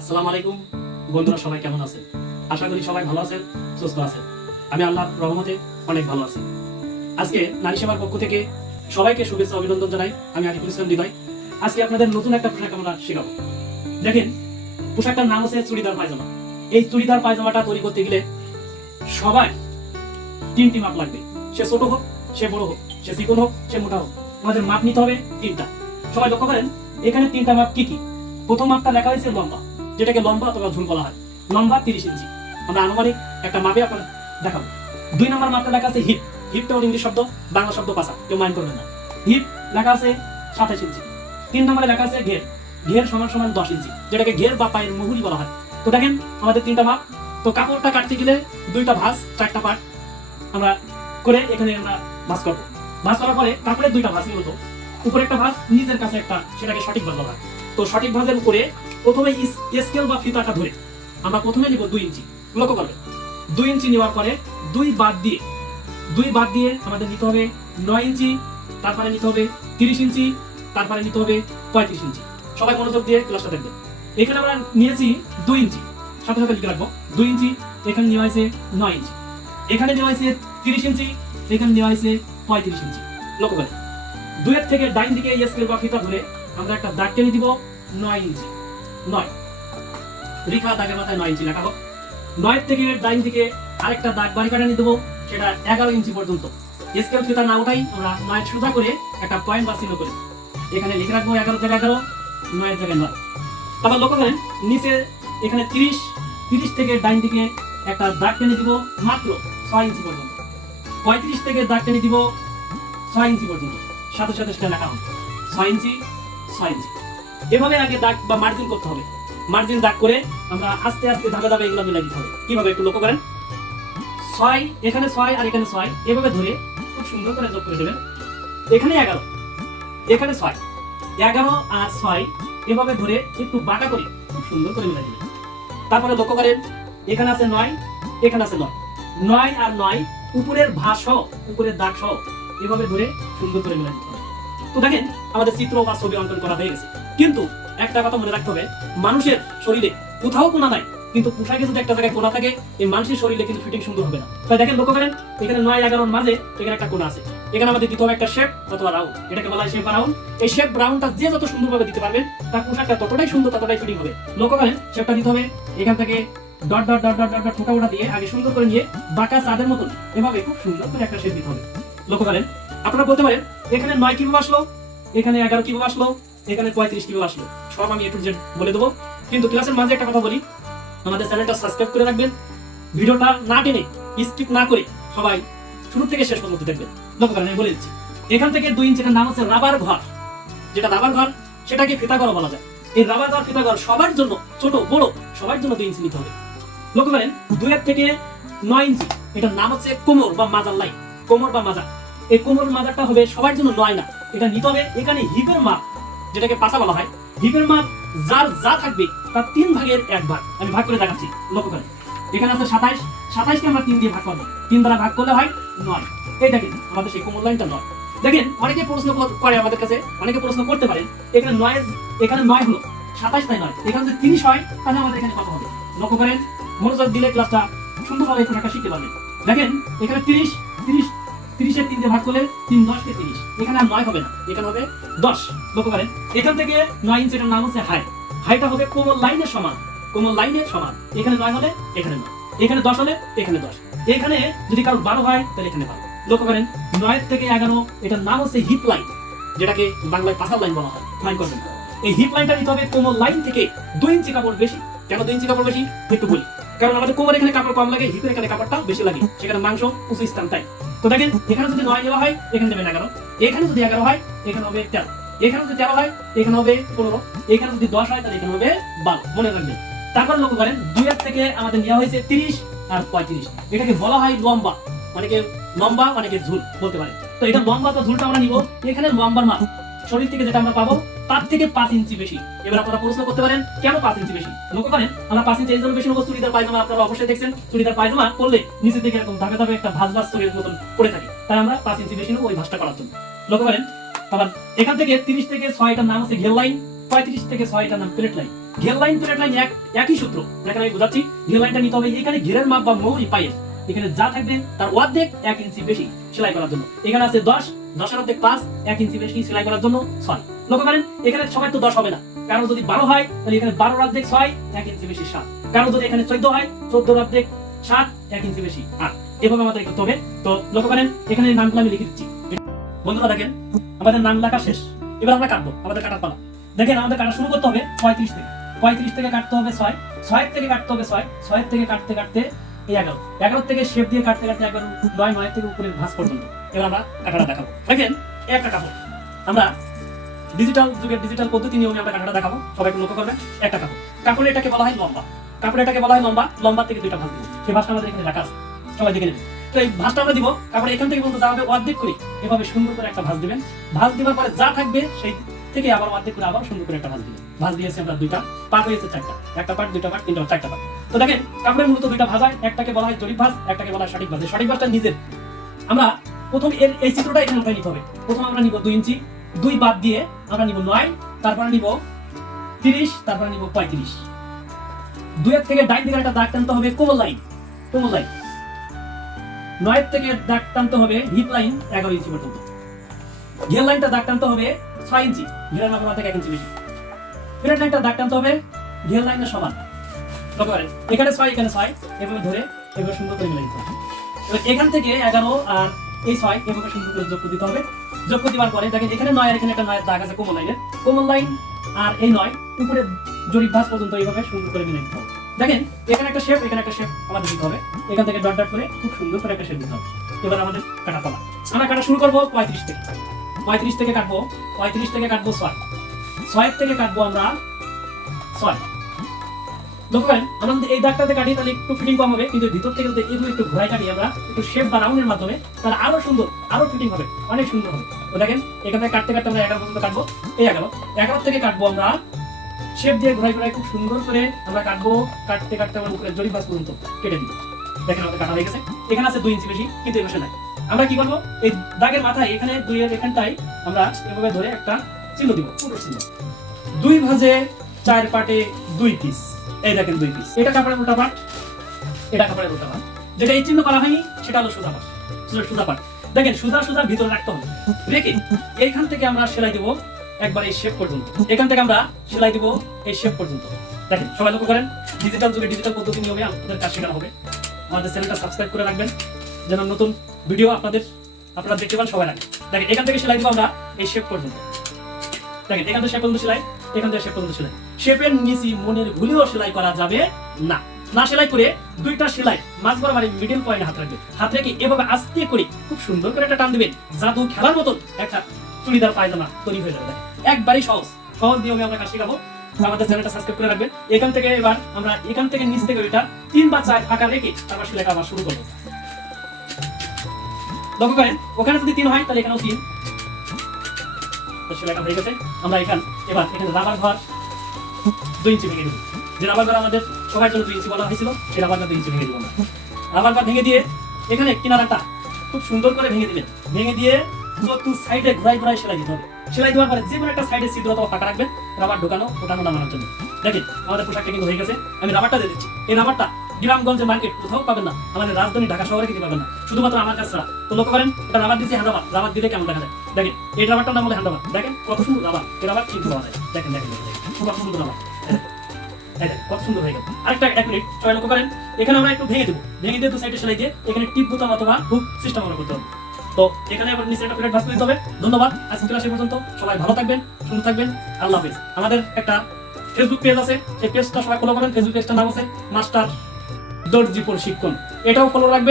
আসসালামু আলাইকুম বন্ধুরা, সবাই কেমন আছেন? আশা করি সবাই ভালো আছেন, সুস্থ আছেন। আমি আল্লাহর রহমতে অনেক ভালো আছি। আজকে নারী সেবার পক্ষ থেকে সবাইকে শুভেচ্ছা অভিনন্দন জানাই। আমি আরিফুল ইসলাম হৃদয়। আজকে আপনাদের নতুন একটা পোশাক আমরা শেখাবো। দেখেন, পোশাকটার নাম হচ্ছে চুড়িদার পায়জামা। এই চুড়িদার পায়জামাটা তৈরি করতে গেলে সবাই তিনটি মাপ লাগবে। সে ছোট হোক, সে বড় হোক, সে চিকন হোক, সে মোটা হোক, আমাদের মাপ নিতে হবে তিনটা। সবাই লক্ষ্য করেন, এখানে তিনটা মাপ কি কি? প্রথম মাপটা লেখা হয়েছে লম্বা, যেটাকে লম্বা অথবা ঝুল বলা হয়। লম্বা 30 ইঞ্চি। আমরা আনুমানিক একটা মাপে আপনার দেখাবো। 2 নম্বর মাপটা লেখা আছে হিপ। হিপটা হল ইংলিশ শব্দ, বাংলা শব্দ পাশা, কেউ মাইন্ড করবেন না। হিপ লেখা আছে 27 ইঞ্চি। 3 নম্বরে লেখা আছে ঘের। ঘের সমান সমান 10 ইঞ্চি, যেটাকে ঘের বা পায়ের মুহুরি বলা হয়। তো দেখেন, আমাদের তিনটা মাপ। তো কাপড়টা কাটতে গেলে 2টা ভাঁজ, 4টা পার্ট আমরা করে এখানে আমরা ভাঁজ করবো। ভাঁজ করার পরে কাপড়ের 2টা ভাঁজ মূলত, উপরে একটা ভাঁজ, নিচের কাছে একটা, সেটাকে সঠিক ভাঁজ বলা হয়। তো সঠিক ভাঁজের উপরে প্রথমে স্কেল বা ফিতাটা ধরে আমরা প্রথমে নিব 2 ইঞ্চি। লক্ষ্য করবেন, 2 ইঞ্চি নেওয়ার পরে 2 বাদ দিয়ে আমাদের নিতে হবে 9 ইঞ্চি, তারপরে নিতে হবে 30 ইঞ্চি, তারপরে নিতে হবে 35 ইঞ্চি। সবাই মনোযোগ দিয়ে ক্লাসটা দেখবেন। এখানে আমরা নিয়েছি 2 ইঞ্চি, সাথে সাথে লিখে রাখবো 2 ইঞ্চি। এখানে নেওয়া হয়েছে 9 ইঞ্চি, এখানে নেওয়া হয়েছে 30 ইঞ্চি, এখানে নেওয়া হয়েছে 35 ইঞ্চি। লক্ষ্য করেন, 2 এর থেকে ডাইন দিকে এই স্কেল বা ফিতা ধরে আমরা একটা দাগ টেনে দিব 9 ইঞ্চি। 9 রেখা, দাগের মাথায় 9 ইঞ্চি লেখা হোক। 9 থেকে ডাইন দিকে আরেকটা দাগ বাড়ি কাটা নিয়ে দেবো, সেটা 11 ইঞ্চি পর্যন্ত। স্কেল ফিতা না উঠাই আমরা 9 সোজা করে একটা পয়েন্ট বা চিহ্ন করে এখানে লিখে রাখবো 11 জায়গায় 11, 9 জায়গায় 9। আবার লক্ষ্য করেন, নিচে এখানে 30 থেকে ডাইন দিকে একটা দাগ টেনে দিব মাত্র 6 ইঞ্চি পর্যন্ত। 35 থেকে দাগ টেনে দিব 6 ইঞ্চি পর্যন্ত, সাথে সাথে সেটা লেখা হবে 6 ইঞ্চি, 6 ইঞ্চি। এভাবে আগে দাগ বা মার্জিন করতে হবে। মার্জিন দাগ করে আমরা আস্তে আস্তে ধাপে ধাপে এগুলো মিলাই দিতে হবে। কিভাবে একটু লক্ষ্য করেন, 6 এখানে 6 আর এখানে 6, এভাবে ধরে খুব সুন্দর করে যোগ করে দেবেন। এখানে 11, এখানে 6, 11 আর 6 এভাবে ধরে একটু বাঁকা করে খুব সুন্দর করে মিলাই দেবেন। তারপরে লক্ষ্য করেন, এখানে আছে 9, এখানে আছে 9, 9 আর 9 উপরের ভাঁজ সহ, উপরের দাগ সহ এভাবে ধরে সুন্দর করে মিলাই দিতে হবে। তো দেখেন, আমাদের চিত্র বা ছবি অঙ্কন করা হয়ে গেছে। কিন্তু একটা কথা মনে রাখতে হবে, মানুষের শরীরে কোথাও কোনা নাই, কিন্তু পোশাকে যদি একটা জায়গায় কোনা থাকে, এই মানুষের শরীরে কিন্তু ফিটিং সুন্দর হবে না। তাই দেখেন, লক্ষ্য করেন, এখানে 9 11 মাঝে এখানে একটা কোনা আছে। এখানে আমাদের দিতে হবে একটা শেপ অথবা রাউন্ড, এটাকে বলা হয় শেপ বা রাউন্ড। এই শেপ রাউন্ডটা যে যত সুন্দরভাবে দিতে পারবেন, তার পোশাকটা ততটাই সুন্দর, ততটাই ফিটিং হবে। লক্ষ্য করেন, শেপটা দিতে হবে এখান থেকে dot dot dot dot dot ফোঁটা দিয়ে আগে সুন্দর করে নিয়ে বাঁকা চাঁদের মতন এভাবে খুব সুন্দর করে একটা শেপ দিতে হবে। লক্ষ্য করেন, আপনারা বলতে পারেন এখানে 9 কিভাবে আসলো, এখানে 11 কিভাবে আসলো, এখানে 35 কিভাবে আসলো, সব আমি একটু বলে দেবো। কিন্তু ক্লাসের মাঝে একটা কথা বলি, আমাদের চ্যানেলটা সাবস্ক্রাইব করে রাখবেন। ভিডিওটা না টেনে, স্কিপ না করে সবাই শুরু থেকে শেষ পর্যন্ত দেখবেন। লক্ষ্য করেন, আমি বলে দিচ্ছি, এখান থেকে 2 ইঞ্চিটার নাম হচ্ছে রাবার ঘর। যেটা রাবার ঘর, সেটাকে ফিতা ঘর বলা যায়। এই রাবার ঘর, ফিতা ঘর সবার জন্য, ছোট বড় সবার জন্য 2 ইঞ্চি নিতে হবে। লক্ষ্য করেন, 2 এর থেকে 9 ইঞ্চি, এটার নাম হচ্ছে কোমর বা মাজার লাইন। কোমর বা মাজা, এই কোমর মাজারটা হবে সবার জন্য 9 না, এটা নিতে হবে এখানে হিপের মাপ, যেটাকে পাছা বলা হয়। হিপের মাপ যার যা থাকবে তার 3 ভাগের 1 ভাগ। আমি ভাগ করে দেখাচ্ছি, লক্ষ্য করেন, এখানে আছে 27, 27কে আমরা 3 দিয়ে ভাগ করবো, 3 দ্বারা ভাগ করলে হয় 9। এই দেখেন, আমাদের সেই কোমর লাইনটা 9। দেখেন, অনেকে প্রশ্ন করে আমাদের কাছে, অনেকে প্রশ্ন করতে পারেন, এখানে 9, এখানে 9 হলো, 27 তাই 9, এখানে যদি 30 হয় তাহলে আমাদের এখানে কত হবে? লক্ষ্য করেন, মনোযোগ দিলে ক্লাসটা সুন্দরভাবে একটু শিখতে পারবেন। দেখেন, এখানে 30 এর 3 দিয়ে ভাগ করলে 3 10 কে 30, এখানে আর 9 হবে না, এখানে হবে 10। লক্ষ্য করেন, এখান থেকে 9 ইঞ্চি, এটার নাম হচ্ছে হাইট। হাইটটা হবে কোমর লাইনের সমান, কোমর লাইনের সমান। এখানে 9 হলে এখানে 9, এখানে 10 হলে এখানে 10, এখানে যদি কারো 12 হয় তাহলে এখানে 12। লক্ষ্য করেন, 9 থেকে 11, এটার নাম হচ্ছে হিপ লাইন, যেটাকে বাংলায় পাছার লাইন বলা হয়। লাইন করবেন, এই হিপ লাইনটা নিতে হবে কোমর লাইন থেকে 2 ইঞ্চি কাপড় বেশি। কেন 2 ইঞ্চি কাপড় বেশি একটু বলি, কারণ আমাদের কোমর এখানে কাপড় কম লাগে, হিপের এখানে কাপড়টা বেশি লাগে, সেখানে মাংস উঁচু স্থান তাই। তো দেখেন, এখানে যদি 9 দেওয়া হয় এখানে দেবেন 11, এখানে যদি 11 হয় এখানে হবে 13, এখানে যদি 13 হয় এখানে হবে 15, এখানে যদি 10 হয় তাহলে এখানে হবে 12। মনে রাখবেন। তারপর লক্ষ্য করেন, 2 এর থেকে আমাদের নেওয়া হয়েছে 30 আর 35, এটাকে বলা হয় লম্বা। অনেকে লম্বা, অনেকে ঝুল বলতে পারে। তো এটা লম্বা, তো ঝুলটা আমরা নিব এখানে লম্বার মাপ, শরীর থেকে যেটা আমরা পাবো তার থেকে 5 ইঞ্চি বেশি। এবার আপনারা প্রশ্ন করতে পারেন, কেন 5 ইঞ্চি বেশি? লক্ষ্য করেন, আমরা 5 ইঞ্চি এই জন্য বেশি নেবো, চুড়িদার পায়জামা আপনারা অবশ্যই দেখছেন, চুড়িদার পায়জামা পরলে নিচের দিকে এরকম ধাপে ধাপে একটা ভাঁজ ভাঁজ তৈরির মতন পড়ে থাকে, তাই আমরা 5 ইঞ্চি বেশি নেবো ওই ভাঁজটা করার জন্য। লক্ষ্য করেন, আবার এখান থেকে 30 থেকে 6 এটার নাম হচ্ছে ঘের লাইন, 35 থেকে 6 এটার নাম প্লেট লাইন। ঘের লাইন তো লাইন একই সূত্র। দেখেন আমি বোঝাচ্ছি, ঘের লাইনটা নিতে হবে এখানে ঘেরের মাপ বা মৌরি পায়ের এখানে যা থাকবে তার অর্ধেক 1 ইঞ্চি বেশি সেলাই করার জন্য। এখানে আছে 10, 10 এর অর্ধেক 5, 1 ইঞ্চি বেশি সেলাই করার জন্য 6। লক্ষ্য করেন এখানে সবাই তো 10 হবে না, কারণ যদি 12 হয় তাহলে এখানে 12 এর অর্ধেক 6, 1 ইঞ্চি বেশি 7। কারণ যদি এখানে 14 হয় 14 এর অর্ধেক 7, 1 ইঞ্চি বেশি 8। এভাবে আমাদের করতে হবে। তো লক্ষ্য করেন এখানে নামগুলো আমি লিখে দিচ্ছি। বন্ধুরা দেখেন আমাদের নাম লেখা শেষ, এবার আমরা কাটবো, আমাদের কাটার পালা। দেখেন আমাদের কাটা শুরু করতে হবে 35 থেকে, 35 থেকে কাটতে হবে 6, 6 থেকে কাটতে হবে 6, 6 থেকে কাটতে কাটতে এই 11, 11 থেকে শেপ দিয়ে কাটতে কাটতে একবার 9, 9 থেকে উপরের ভাঁজ পর্যন্ত। এবার আমরা কাটাটা দেখাবো। দেখেন একটা কাপড় আমরা ডিজিটাল যুগের ডিজিটাল পদ্ধতি নিয়মে আমরা কাটাটা দেখাবো, সবাই একটু লক্ষ্য করবেন। একটা কাপড়, কাপড় এটাকে বলা হয় লম্বা, কাপড় এটাকে বলা হয় লম্বা, লম্বা থেকে দুইটা ভাঁজ দিব। সেই ভাঁজটা আমাদের এখানে রাখা আছে, সবাই দেখে নেবেন। তো এই ভাঁজটা আমরা দিব, কাপড় এখান থেকে পর্যন্ত যা হবে অর্ধেক করে এভাবে সুন্দর করে একটা ভাঁজ দিবেন। ভাঁজ দেওয়ার পরে যা থাকবে সেই থেকে আবার অর্ধেক করে আবার সুন্দর করে একটা ভাঁজ দিবেন। ভাঁজ দিয়েছি আমরা দুইটা পার্ট, হয়েছে 4টা, একটা পার্ট, দুইটা পার্ট, তিনটা, 4টা পার্ট। তো দেখেন কাপড়ের মূলত দুইটা ভাঁজ হয়, একটাকে বলা হয় জরিপ ভাঁজ, একটাকে বলা হয় সঠিক ভাঁজ। সঠিক ভাঁজটা নিজের আমরা প্রথম এর এই চিত্রটা এখানে উঠাই নিতে হবে। প্রথম আমরা নিব 2 ইঞ্চি, 2 বাদ দিয়ে আমরা নিব 9, তারপরে নিব 30, তারপরে নিব 35। 2 এর থেকে ডাইন দিকে একটা দাগ টানতে হবে কোমল লাইন, কোমল লাইন। 9 এর থেকে দাগ টানতে হবে হিপ লাইন 11 ইঞ্চি পর্যন্ত। ঘের লাইনটা দাগ টানতে হবে 6 ইঞ্চি, ঘেরের মাপ থেকে 1 ইঞ্চি বেশি। ফিলেট লাইনটা দাগ টানতে হবে ঘের লাইনের সমান। লক্ষ্য করেন এখানে 6, এখানে 6, এভাবে ধরে এভাবে সুন্দর করে মিলাই দিতে হবে। এবার এখান থেকে 11 আর এই 6 এভাবে সুন্দর করে যোগ করে দিতে হবে। যোগ করে দেওয়ার পরে দেখেন এখানে 9 আর এখানে একটা 9 এর দাগ আছে কোমল লাইনের, কোমল লাইন আর এই 9 উপরে জরিপ ভাঁজ পর্যন্ত এইভাবে সুন্দর করে মিলাই দিতে হবে। দেখেন এখানে একটা শেপ, এখানে একটা শেপ আমাদের দিতে হবে। এখান থেকে ডট ডট করে খুব সুন্দর করে একটা শেপ দিতে হবে। এবার আমাদের কাটা পালা। আমরা কাটা শুরু করব 35 থেকে, 35 থেকে কাটবো, 35 থেকে কাটবো 6, 6 থেকে কাটবো আমরা 6। লক্ষ্য করেন আমরা যদি এই দাগটাতে কাটি তাহলে একটু ফিটিং কম হবে, কিন্তু ভিতর থেকে যদি এগুলো একটু ঘোরাই কাটি আমরা একটু শেপ বা রাউন্ডের মাধ্যমে, তাহলে আরো সুন্দর, আরো ফিটিং হবে, অনেক সুন্দর হবে। তো দেখেন এখানে কাটতে কাটতে আমরা 11 পর্যন্ত কাটবো। এই 11 থেকে কাটবো আমরা শেপ দিয়ে ঘোরাই ঘোরাই খুব সুন্দর করে আমরা কাটবো। কাটতে কাটতে আমরা উপরে জরিপ ভাঁজ পর্যন্ত কেটে দিব। দেখেন আমাদের কাটা হয়ে গেছে। এখানে আছে 2 ইঞ্চি বেশি, কিন্তু এই পাশে নাই। আমরা কি করবো, এই দাগের মাথায় এখানে 2 এর এখানটাই আমরা এভাবে ধরে একটা চিহ্ন দিব, পুরো চিহ্ন। 2 ভাঁজে 4 পার্টে 2 পিস। এই দেখেন 2 পিস। এটা কাপড়ের উল্টা পার্ট, এটা কাপড়ের উল্টা পার্ট। যেটা এই চিহ্ন করা হয়নি সেটা হলো সোজা পার্ট, সোজা পার্ট। দেখেন সোজা সোজা ভিতরে রাখতে হবে, রেখে এইখান থেকে আমরা সেলাই দেব একবার এই শেপ পর্যন্ত। এখান থেকে আমরা সেলাই দেব এই শেপ পর্যন্ত। দেখেন সবাই লক্ষ্য করেন ডিজিটাল যুগে ডিজিটাল পদ্ধতি নিয়মে আপনাদের কাজ শেখানো হবে। আমাদের চ্যানেলটা সাবস্ক্রাইব করে রাখবেন যেন নতুন ভিডিও আপনারা দেখতে পান সবাই আগে। দেখেন এখান থেকে সেলাই দেব আমরা এই শেপ পর্যন্ত। দেখেন এখান থেকে শেপ পর্যন্ত সেলাই, এখান থেকে শেপ পর্যন্ত সেলাই। শেপের নিচে মনের ভুলেও সেলাই করা যাবে না। না সেলাই করে দুইটা সেলাই মাঝ বরাবর মিডল পয়েন্টে হাত রাখবেন। হাত রেখে এভাবে আস্তে করে খুব সুন্দর করে একটা টান দিবেন, জাদু খেলার মতন একটা চুড়িদার পায়জামা তৈরি হয়ে যাবে। একবারই সহজ নিয়মে আমরা কাজ শেখাবো। আমাদের চ্যানেলটা সাবস্ক্রাইব করে রাখবেন। এখান থেকে এবার আমরা এখান থেকে নিচ থেকে এটা 3 বা 4 ফাঁকা রেখে তারপর সেলাইটা আবার শুরু করবো। লক্ষ্য করেন ওখানে যদি 3 হয় তাহলে এখানেও 3। তো সেলাইটা হয়ে গেছে। আমরা এখানে রাবার ঘর 2 ইঞ্চি ভেঙে দেব। যে রাবার ঘর আমাদের সবার জন্য 2 ইঞ্চি বলা হয়েছিল, সেই রাবার ঘর 2 ইঞ্চি ভেঙে দেব আমরা। রাবার ঘর ভেঙে দিয়ে এখানে কিনারাটা খুব সুন্দর করে ভেঙে দিবেন। ভেঙে দিয়ে চতুর্থ সাইডে ঘুরাই সেলাই দিতে হবে। সেলাই দেওয়ার পরে যে কোনো একটা সাইডে ছিদ্র অথবা ফাঁকা রাখবেন রাবার ঢোকানো ওঠানো নামানোর জন্য। দেখেন আমাদের পোশাকটা কিন্তু হয়ে গেছে। আমি রাবারটা দিয়ে দিচ্ছি। এই রাবারটা গ্রামগঞ্জে মার্কেট কোথাও পাবেন না, আমাদের রাজধানী ঢাকা শহরে কিনতে পাবেন না, শুধুমাত্র আমার কাছে। তো লক্ষ্য করেন এটা রাবার দিচ্ছি হ্যান্ডাবার। রাবার দিলে কেমন দেখা যায় দেখেন। এই রাবারটার নাম হলো হ্যান্ডাবার। দেখেন কত সুন্দর রাবার। এই রাবার ঠিক পাওয়া যায়। দেখেন দেখেন খুব সুন্দর রাবার। কত সুন্দর হয়ে গেল। আরেকটা 1 মিনিট সবাই লক্ষ্য করেন এখানে আমরা একটু ভেঙে দেবো। ভেঙে দিয়ে 2 সাইডে সেলাই দিয়ে এখানে টিপ বোতাম অথবা হুক সিস্টেম আমরা করতে হবে। তো এখানে আবার নিচে একটা প্লেট ভাঁজ করে দিতে হবে। ধন্যবাদ। আজকে ক্লাস পর্যন্ত সবাই ভালো থাকবেন, সুন্দর থাকবেন। আল্লাহ হাফেজ। আমাদের একটা ফেসবুক পেজ আছে, সেই পেজটা সবাই ফলো করেন। ফেসবুক পেজটার নাম আছে মাস্টার দর্জি প্রশিক্ষণ। এটাও ফলো রাখবেন।